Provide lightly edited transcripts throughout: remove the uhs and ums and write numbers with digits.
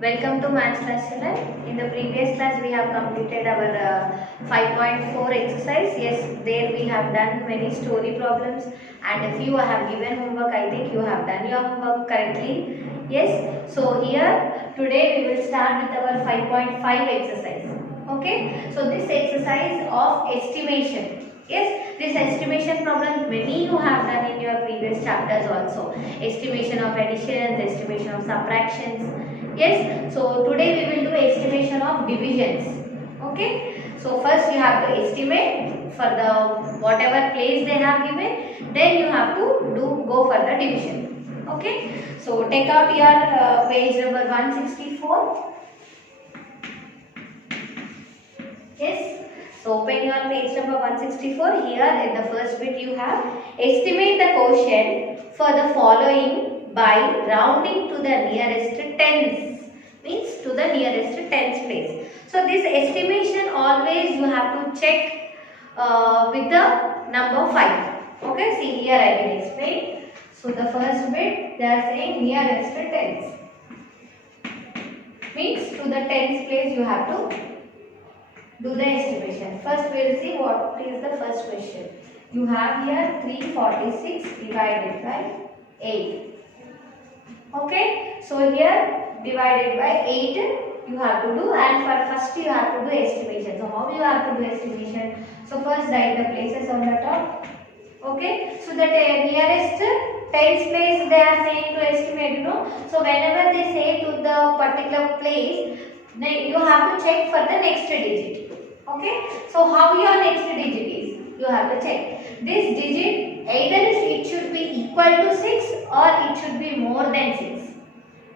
Welcome to Maths class channel. In the previous class we have completed our 5.4 exercise. Yes, there we have done many story problems and if you have given homework, I think you have done your homework correctly. Yes, so here today we will start with our 5.5 exercise. Okay, so this exercise of estimation. Yes, this estimation problem many you have done in your previous chapters also. Estimation of additions, estimation of subtractions. Yes, so today we will do estimation of divisions. Okay, so first you have to estimate for the whatever place they have given, then you have to go for the division. Okay, so take out your page number 164. Yes, so open your page number 164. Here in the first bit you have estimate the quotient for the following by rounding to the nearest tens, means to the nearest tens place. So this estimation always you have to check with the number 5. Okay, see here I will explain. So the first bit they are saying nearest tens, means to the tens place you have to do the estimation. First we will see what is the first question. You have here 346 divided by 8. Okay, so here divided by 8 you have to do, and for first you have to do estimation. So how you have to do estimation? So first write the places on the top. Okay, so the nearest tens place they are saying to estimate, So whenever they say to the particular place, then you have to check for the next digit. Okay, so how your next digit is? You have to check. This digit either it should be equal to 6 or it should be more than 6.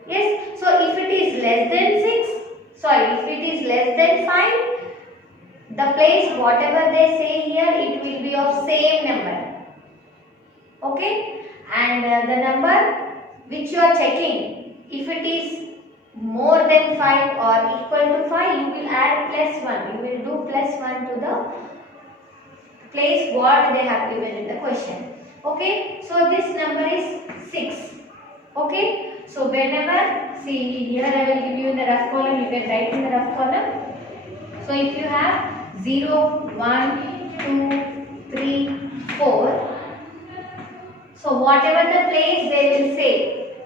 Yes, so if it is less than 6, if it is less than 5, the place whatever they say here it will be of same number. Okay, and the number which you are checking, if it is more than 5 or equal to 5, you will add plus 1. You will do plus 1 to the place what they have given in the question. Okay, so this number is 6. Okay, so whenever, see here I will give you in the rough column, you can write in the rough column. So if you have 0, 1, 2, 3, 4, so whatever the place they will say,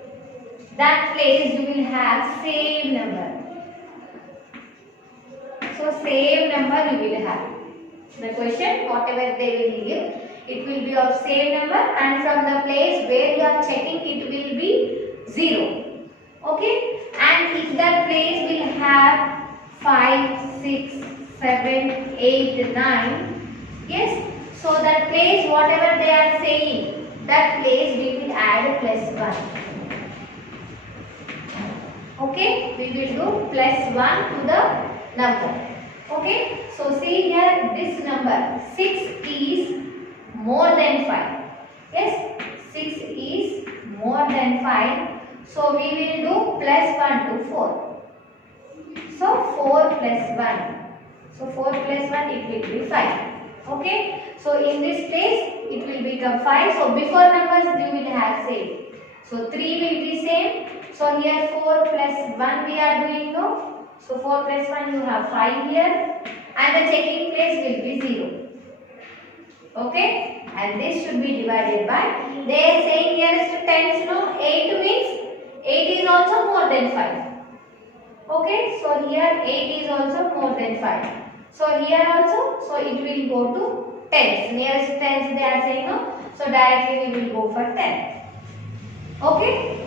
that place you will have same number. So same number you will have. The question whatever they will give, it will be of same number, and from the place where you are checking it will be 0. Okay, and if that place will have 5, 6, 7, 8, 9, yes, so that place whatever they are saying, that place we will add plus 1. Okay, we will do plus 1 to the number. Okay, so see here this number 6 is more than 5. Yes, 6 is more than 5. So we will do plus 1 to 4. So 4 plus 1. So 4 plus 1 it will be 5. Okay, so in this place it will become 5. So before numbers you will have same. So 3 will be same. So here 4 plus 1 we are doing now. So 4 plus 1 you have 5 here, and the checking place will be 0. Okay, and this should be divided by, they are saying nearest to tens, 8 means 8 is also more than 5. Okay, so here 8 is also more than 5. So here also, so it will go to tens, nearest to tens they are saying, so directly we will go for 10. Okay.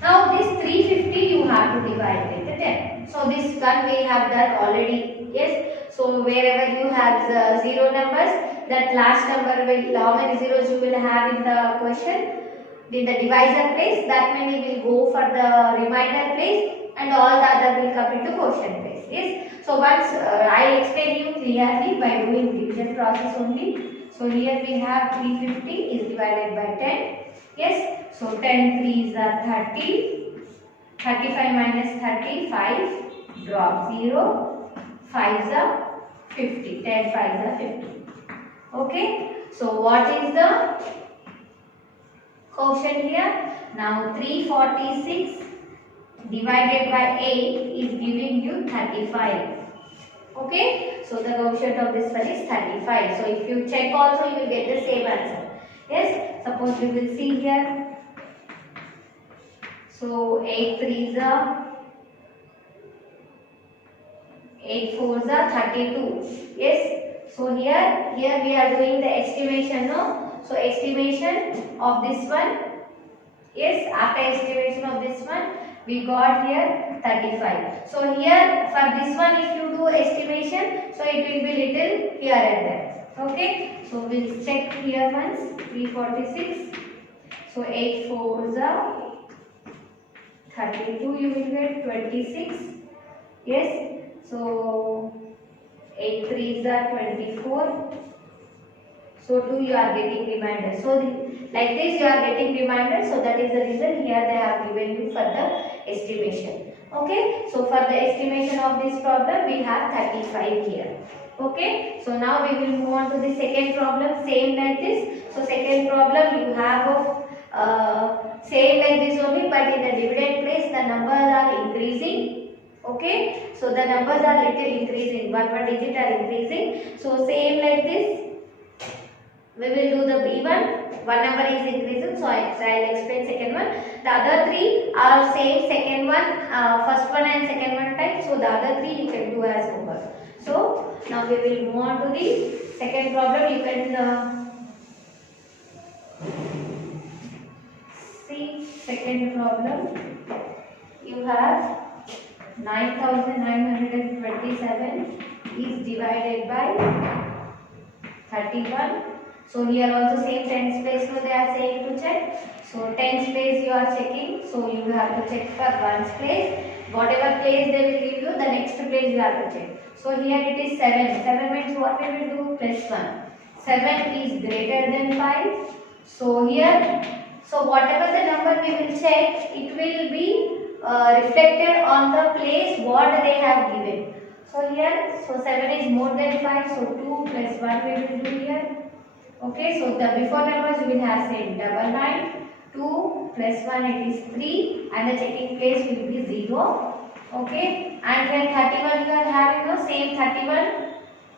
Now this 350 you have to divide with 10. So this one we have done already. Yes. So wherever you have the 0 numbers, that last number will, how many zeros you will have in the question, in the divisor place, that many will go for the remainder place, and all the other will come into quotient place. Yes. So once I explain you clearly by doing division process only. So here we have 350 is divided by 10. Yes. So 10 3s are 30, 35 minus 35, drop 0, 5s are 50, 10 5s are 50. Okay, so what is the quotient here? Now 346 divided by 8 is giving you 35. Okay, so the quotient of this one is 35. So if you check also, you will get the same answer. Yes, suppose we will see here. So 8 3s are 8 4s are 32. Yes, so here we are doing the estimation, no? So estimation of this one. Yes, after estimation of this one, we got here 35. So here for this one, if you do estimation, so it will be little here and there. Okay, so we'll check here once. 346. So 8 4s are 32. You will get 26. Yes, so 8 3s are 24. So 2 you are getting remainder. So like this you are getting remainder. So that is the reason here they have given you for the estimation. Okay. So for the estimation of this problem we have 35 here. Okay. So now we will move on to the second problem. Same like this. So second problem you have of same like this only, but in the dividend place the numbers are increasing. Okay. So the numbers are little increasing. One digit are increasing. So same like this. We will do the B1. One number is increasing, so I will explain second one. The other three are same second one, first one and second one type. So the other three you can do as homework. So now we will move on to the second problem. You can see second problem. You have 9,927 is divided by 31. So here also same tens place, no, they are saying to check. So tens place you are checking. So you have to check for ones place. Whatever place they will give you, the next place you have to check. So here it is 7. 7 means what we will do? Plus 1. 7 is greater than 5. So here, so whatever the number we will check, it will be reflected on the place what they have given. So here, so 7 is more than 5. So 2 plus 1 we will do here. Okay, so the before numbers you will have same 99, 2 plus 1 it is 3 and the checking place will be 0. Okay, and here 31 you are having no same 31,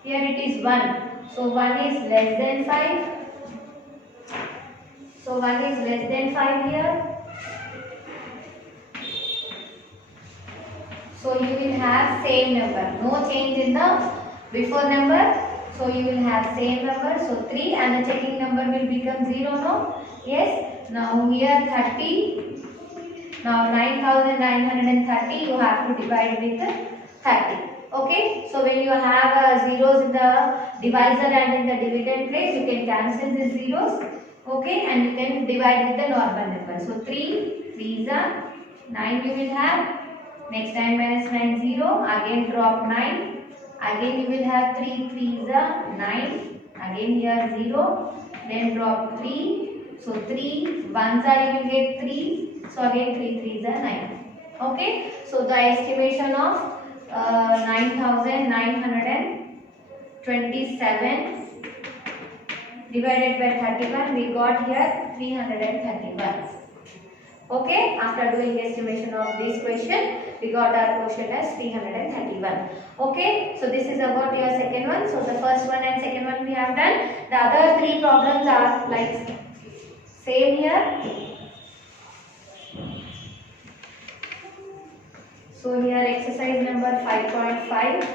here it is 1. So 1 is less than 5. So 1 is less than 5 here. So you will have same number, no change in the before number. So you will have same number, so 3 and the checking number will become 0, no? Yes. Now here 30. Now 9,930 you have to divide with 30. Okay. So when you have zeros in the divisor and in the dividend place, you can cancel the zeros. Okay. And you can divide with the normal number. So 3 3s are 9 you will have. Next 9 minus 9 0. Again drop 9. Again you will have 3 3s are 9. Again here 0. Then drop 3. So 3 1s are you will get 3. So again 3 3s are 9. Okay. So the estimation of 9,927 divided by 31 we got here 331. Okay, after doing estimation of this question, we got our question as 331. Okay, so this is about your second one. So the first one and second one we have done. The other three problems are like same here. So here exercise number 5.5,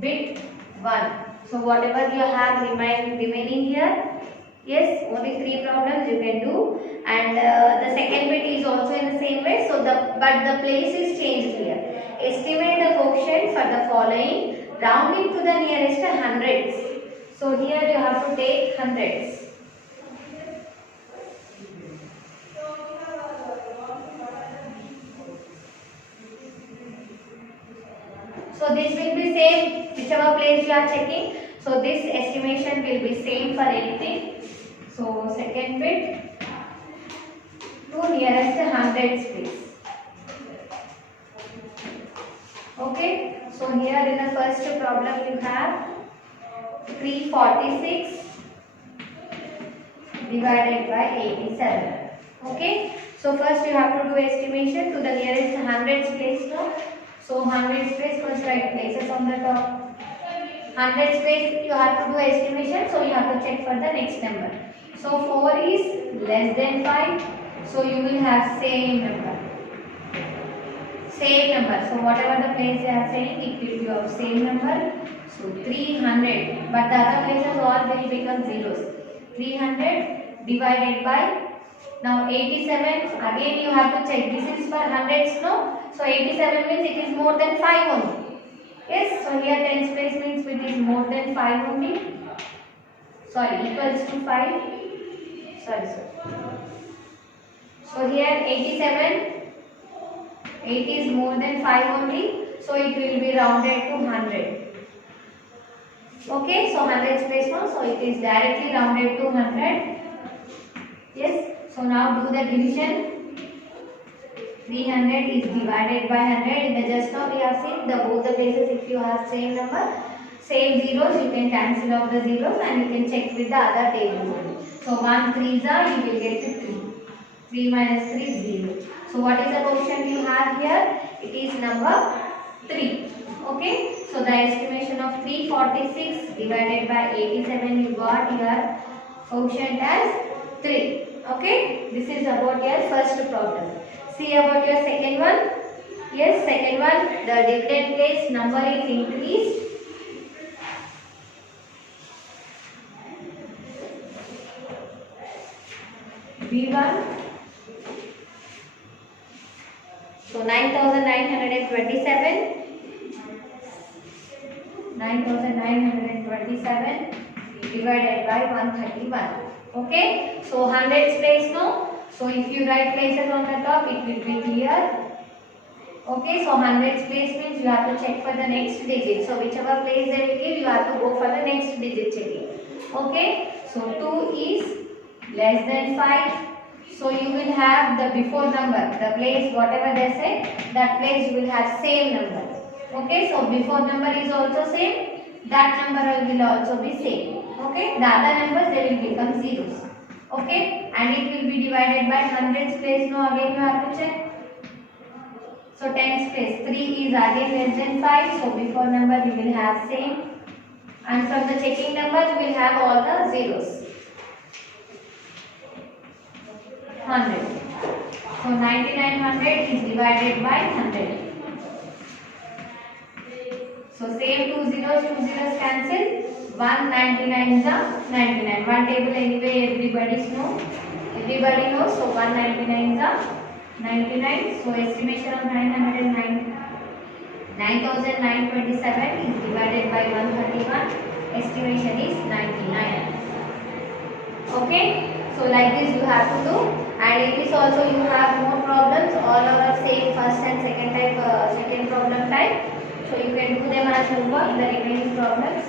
bit 1. So whatever you have remaining here. Yes, only 3 problems you can do, and the second bit is also in the same way. So but the place is changed here. Estimate the quotient for the following, rounding to the nearest hundreds. So here you have to take hundreds. So this will be same whichever place you are checking. So this estimation will be same for anything. So second bit to nearest hundreds place. Okay. So here in the first problem you have 346 divided by 87. Okay. So first you have to do estimation to the nearest hundreds place now. So hundreds place, first write places on the top. Hundreds place you have to do estimation, so you have to check for the next number. So 4 is less than 5, so you will have same number. Same number. So whatever the place they are saying, it will be of same number. So 300, but the other places all will become zeros. 300 divided by, now 87, again you have to check, this is for hundreds, no? So 87 means it is more than 5 only. Yes, so here tens place means it is more than 5 only. Sorry, equals to 5. Sorry. So here 87, 8 is more than 5 only. So it will be rounded to 100. Okay, so hundreds place now, so it is directly rounded to 100. Yes, so now do the division. 300 is divided by 100. In the just now we have seen the both the places, if you have same number, same zeros, you can cancel off the zeros and you can check with the other tables. So 1 3s are, you will get to 3. 3 minus 3 is 0. So what is the quotient you have here? It is number 3. Okay, so the estimation of 346 divided by 87, you got your quotient as 3. Okay, this is about your first problem. See about your second one. Yes, second one, the dividend place number is increased. B1. So 9,927. 9,927 divided by 131. Okay, so hundreds place no. So if you write places on the top, it will be clear. Okay, so hundreds place means you have to check for the next digit. So whichever place they will give, you have to go for the next digit checking. Okay, so 2 is less than 5. So you will have the before number, the place whatever they say, that place you will have same number. Okay, so before number is also same, that number will also be same. Okay, the other numbers they will become zeros. Okay, and it will be divided by hundreds place. No, again you have to check. So tens place, 3 is again less than 5. So before number you will have same, and from the checking numbers you will have all the zeros. 100. So 9900 is divided by 100. So same 2 zeros cancel. 199 is 99. One table anyway everybody knows. Everybody knows. So 199 is 99. So estimation of 9,927 is divided by 131. Estimation is 99. Okay. So like this you have to do. And in this also you have more problems. All our same first and second type, second problem type. So you can do them as homework, the remaining problems.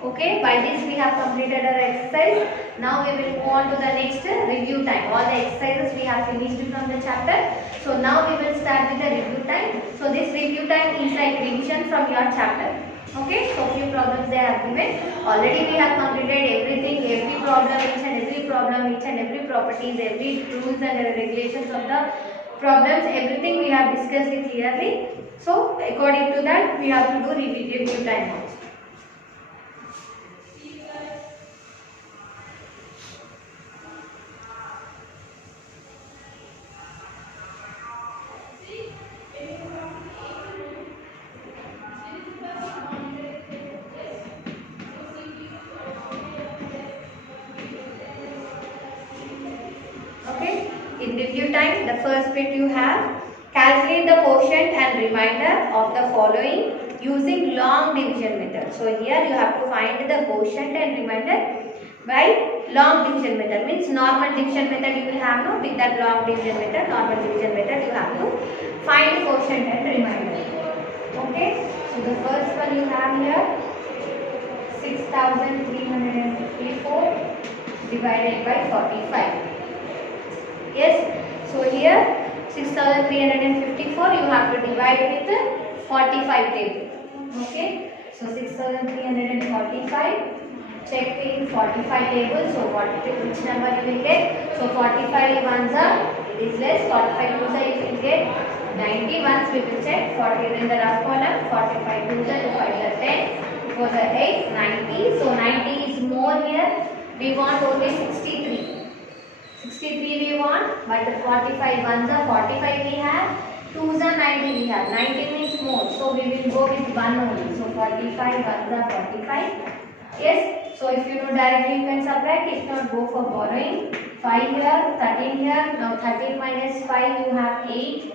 Okay, by this we have completed our exercise. Now we will move on to the next review time. All the exercises we have finished from the chapter. So now we will start with the review time. So this review time is like revision from your chapter. Okay, so few problems they have given. Already we have completed everything, every problem, each and every problem, each and every properties, every rules and regulations of the problems, everything we have discussed it clearly. So according to that we have to do review time also. In review time, the first bit you have, calculate the quotient and remainder of the following using long division method. So here you have to find the quotient and remainder by long division method. Means normal division method you will have no, with that long division method, normal division method you have to find quotient and remainder. Okay, so the first one you have here 6,354 divided by 45. Yes, so here 6,354 you have to divide with 45 table. Okay, so 6,345, check in 45 table. So which number you will get? So 45 ones are it is less. 45 twos you will get 90. Once we will check 40 in the rough column. 45 twos 2 5 are 10. 4 are 8. 90. So 90 is more here. We want only 63. 63 we want, but 45 ones are 45 we have. 2s are 90 we have. 90 means more. So we will go with 1 only. So 45 ones are 45. Yes. So if you know directly you can subtract. If not, go for borrowing. 5 here, 13 here. Now 13 minus 5 you have 8.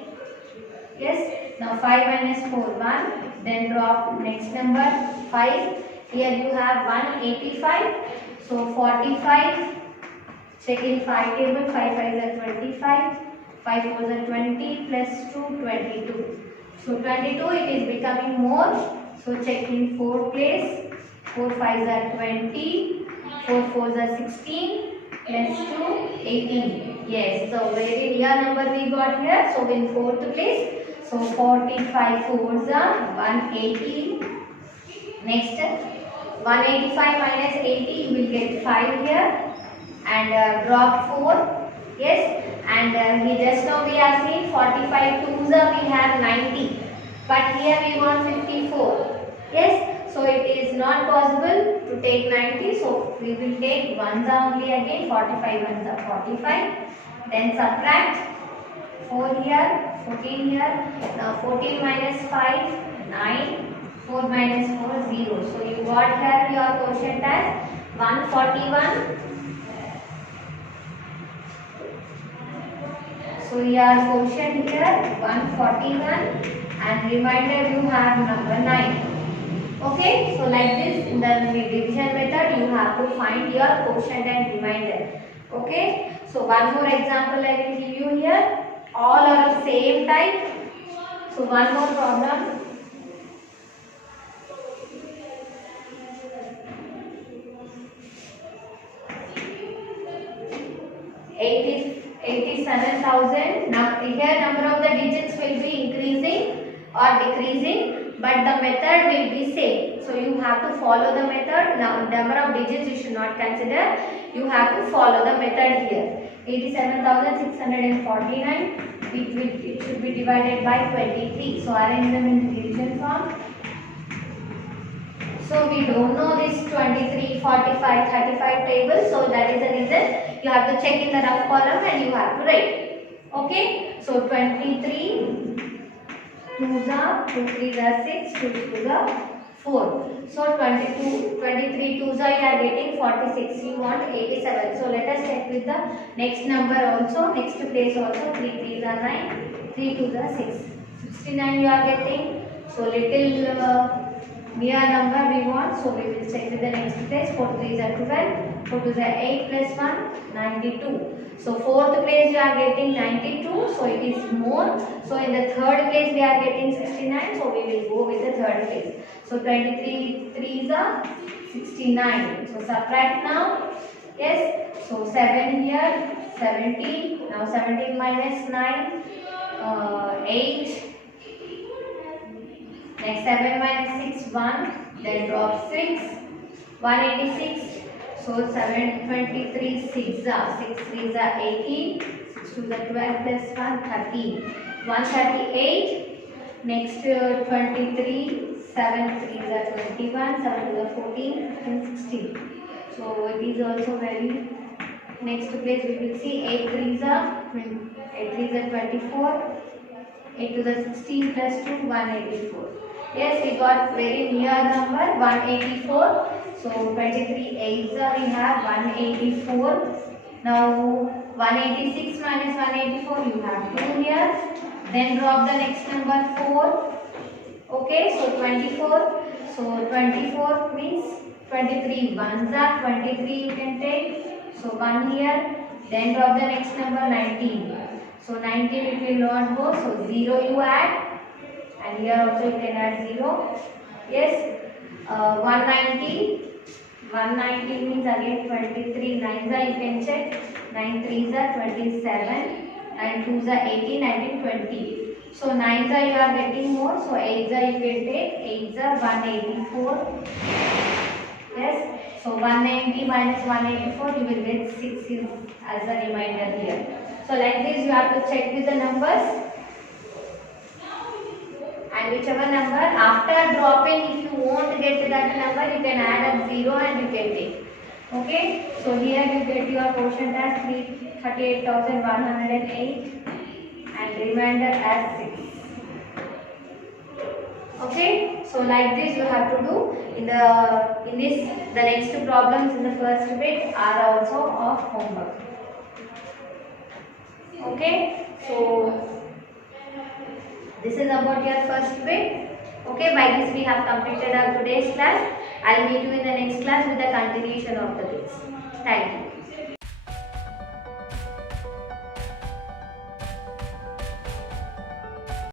Yes. Now 5 minus 4 1. Then drop next number 5. Here you have 185. So 45. Check in 5 table. 5 5s are 25. 5 4s are 20 plus 2 22. So 22 it is becoming more. So check in 4 place. 4 5s are 20. 4 4s are 16 plus 2 18. Yes. So very near number we got here. So in 4th place. So 45 4s are 180. Next 185 minus 80 you will get 5 here. And drop 4. Yes. And he just now we are seeing 45 twos we have 90, but here we want 54. Yes. So it is not possible to take 90. So we will take ones only again. 45 ones are 45. Then subtract 4 here, 14 here. Now 14 minus 5 9. 4 minus 4 0. So you got here your quotient as 141. So your quotient here 141 and remainder you have number 9. Okay, so like this in the division method you have to find your quotient and remainder. Okay, so one more example I will give you here. All are of same type. So one more problem. 87,000. Now here number of the digits will be increasing or decreasing, but the method will be same. So you have to follow the method. Now number of digits you should not consider. You have to follow the method here. 87,649. It should be divided by 23. So arrange them in division form. So we don't know this 23, 45, 35 table. So that is the reason you have to check in the rough column and you have to write. Okay. So 23, 2s are, 2 3s are 6, 2 2s are 4. So 22, 23 2s are you are getting 46. You want 87. So let us check with the next number also. Next place also 3 3s are 9, 3 2s are 6. 69 you are getting. So little near number we want, so we will check with the next place. 4 3s are 12, 4 2s are 8 plus 1, 92. So 4th place you are getting 92, so it is more. So in the 3rd place we are getting 69, so we will go with the 3rd place. So 23 3s are 69. So subtract now. Yes. So 7 here, 17. Now 17 minus 9, 8. Next 7 minus 6, 1, then drop 6, 186, so 7, 23, 6 are, 6 3s are 18, 6 2s are 12 plus 1, 13, 138, next 23, 7 3s are 21, 7 2s are 14, and 16. So it is also very, next place we will see 8 3s are 24, 8 to the 16 plus 2, 184. Yes, we got very near number 184. So 23 8s we have 184. Now 186 minus 184 you have 2 here. Then drop the next number 4. Okay, so 24. So 24 means 23 ones are 23 you can take. So 1 here. Then drop the next number 19. So 19 it will not go. So 0 you add. And here also you can add 0. Yes. 190. 190 means again 23 9s are you can check. 9 3s are 27. 9 2s are 18, 19, 20. So 9s are you are getting more. So 8s are you can take. 8s are 184. Yes. So 190 minus 184, you will get 6 as a remainder here. So like this you have to check with the numbers, and whichever number after dropping, if you won't get that number, you can add up 0 and you can take. Okay, so here you get your quotient as 338,108 and remainder as 6. Okay, so like this you have to do. In this the next two problems in the first bit are also of homework. Okay, so this is about your first bit. Okay, by this we have completed our today's class. I'll meet you in the next class with the continuation of the bits. Thank you.